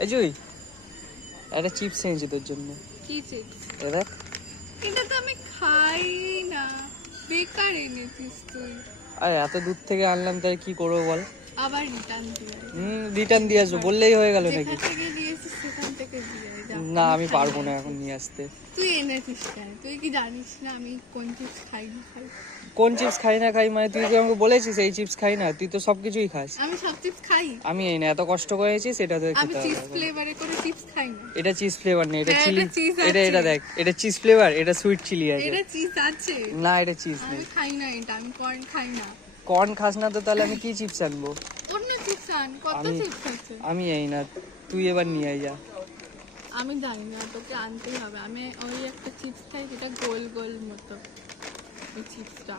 এই জুই, একটা চিপস এনেছি তোর জন্য। কি চিপস? এ দেখ। এটা তো আমি খাই না, বেকার এনেছিস তুই। আরে এত দূর থেকে আনলাম, তাই কি করবো বল? আবার রিটার্ন দিয়ে আয়। রিটার্ন দিয়ে আসবো বললেই হয়ে গেল নাকি? যেখান থেকে দিয়েছিস সেখান থেকে দিয়ে আয়, যা। না আমি পারবো না এখন নিয়ে আসতে। তুই এনেছিস কেন? তুই কি জানিস না আমি কোন চিপস খাই না খাই? কোন চিপস খাই না খাই মানে তুই কি আমাকে বলেছিস এই চিপস খাই না? তুই তো সবকিছুই খাস। আমি সব চিপস খাই। আমি এই না, এত কষ্ট করেছিস, এটা তো আমি খেতে চিজ হবে। ফ্লেভারে করে চিপস খাই না। এটা চিজ ফ্লেভার নেই, এটা হ্যাঁ, চিলি। এটা cheese এটা আছে। এটা দেখ, এটা চিজ ফ্লেভার, এটা সুইট চিলি আছে। এটা চিজ আছে। না এটা চিজ আমি নেই। খাই না এটা, আমি কর্ন খাই না। কর্ন খাস না তো তাহলে আমি কি চিপস আনবো? অন্য চিপস আন, কত আমি- চিপস আছে। আমি এই না, তুই এবার নিয়ে আয় যা। আমি জানি না, তোকে আনতেই হবে। আমি ওই একটা চিপস খাই যেটা গোল গোল মতো, ওই চিপসটা।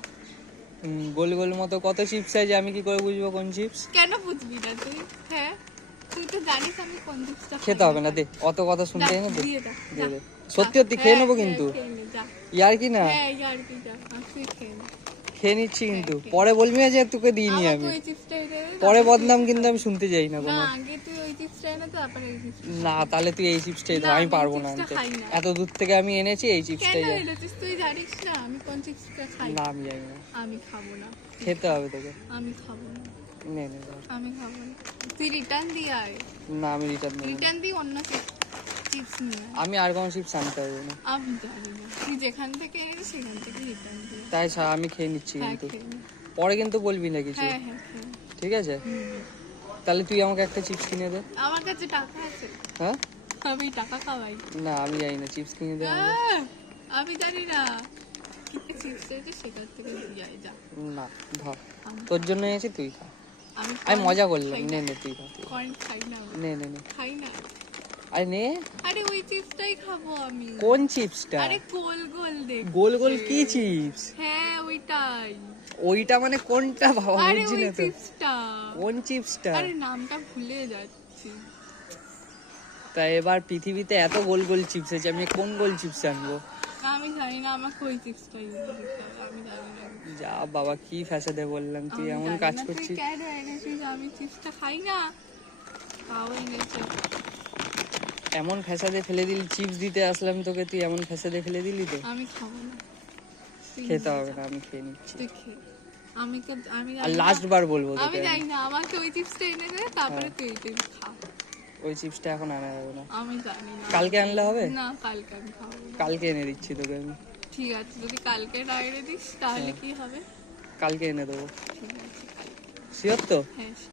গোল গোল মতো কত চিপস আছে, আমি কি করে বুঝবো কোন চিপস? কেন বুঝবি না তুই? হ্যাঁ, তুই তো জানিস আমি কোন চিপসটা খাই। খেতে হবে না, দে অত কথা শুনতে যা, না, দে দিয়ে দে, দে যা। দে। সত্যি সত্যি খেয়ে নেবো কিন্তু। খেয়ে নে, যা। ইয়ার কি না, হ্যাঁ, ইয়ার কি যা, তুই খেয়ে নে। খেয়ে নিচ্ছি কিন্তু খেয়ে। পরে বলবি না যে তোকে দিইনি আমাকে আমি। ওই চিপসটাই দে, পরে তারপর বদনাম তুই কিন্তু খা। আমি শুনতে চাই না না, কোনো। আগে তুই ওই চিপসটা এনে তো তারপরে এই চিপসটা। না তাহলে তুই এই চিপসটাই ধর, না, আমি আমি পারবো না চিপসটা আনতে। খাই না। এত দূর থেকে আমি এনেছি, এই কেন চিপসটাই যা। এনেছিস তুই জানিস না আমি কোন চিপসটা খাই? না আমি জানি না, আমি খাবো না। খেতে হবে তোকে। আমি খাবো না। নে নে ধর। আমি খাবো না। তুই রিটার্ন দিয়ে আয়। না আমি রিটার্ন নেবো না। রিটার্ন দিয়ে অন্য চিপস নিয়ে আয়। আমি আর কোনো চিপস আনতে পারবো না। আমি জানি না, তুই যেখান থেকে এনেছিস সেখান থেকে রিটার্ন দিয়ে। তাই ছাড়া আমি খেয়ে নিচ্ছি হ্যাঁ, কিন্তু। খেয়ে নে। পরে কিন্তু বলবি না কিছু, হ্যাঁ হ্যাঁ খেয়ে নে। ঠিক আছে? হুম। তাহলে তুই আমাকে একটা চিপস কিনে দে। আমার কাছে টাকা আছে, হ্যাঁ আমি টাকা খাওয়াই। না আমি জানি না, চিপস কিনে দে আমাকে। আমি জানি না কি চিপস আছে সেখান থেকে দিয়ে আয়, যা। না ধর, আমি- তোর জন্য এনেছি, তুই খা। আমি আমি corn মজা করলাম, খাই নে না। নে তুই খা। corn খাই না আমি। নে নে নে, খাই না। আরে নে। আরে ওই চিপসটাই খাবো আমি। কোন চিপসটা? আরে গোল গোল দেখ। গোল গোল কি চিপস? হ্যাঁ ওইটাই। ওইটা মানে কোনটা বাবা, আরে বুঝছি ওই না তো। চিপসটা। কোন চিপসটা? আরে নামটা ভুলে যাচ্ছি। তা এবার পৃথিবীতে এত গোল গোল চিপস আছে, আমি কোন গোল চিপস আনবো? না, আমি জানি না, আমাকে ওই চিপসটাই দিতে হবে। আমি জানি না। যা বাবা, কি ফ্যাসাদে বললাম, তুই আমি এমন জানি কাজ না তুই করছিস। কেন এনেছিস, আমি চিপসটা খাই না। তাও এনেছে। এমন ফ্যাসাদে ফেলে দিলি, চিপস দিতে আসলাম তোকে, তুই এমন ফ্যাসাদে ফেলে দিলি তো। আমি খাবো না। তুই খেতে নিয়ে হবে যা। না, আমি খেয়ে নিচ্ছি। তুই খে। আমি আর জানি না। লাস্ট বার বলবো আমি তোকে, জানি না, আমাকে ওই চিপসটা এনে দে, তারপরে হ্যাঁ। তুই এই চিপস খা। ওই চিপসটা এখন আনা যাবে না। আমি জানি না। কালকে আনলে হবে? না, কালকে আমি খাবো না। কালকে এনে দিচ্ছি তোকে আমি। ঠিক আছে, যদি কালকে না এনে দিস তাহলে হ্যাঁ। কি হবে? কালকে এনে দেবো, ঠিক আছে, কালকে। শিওর তো? হ্যাঁ।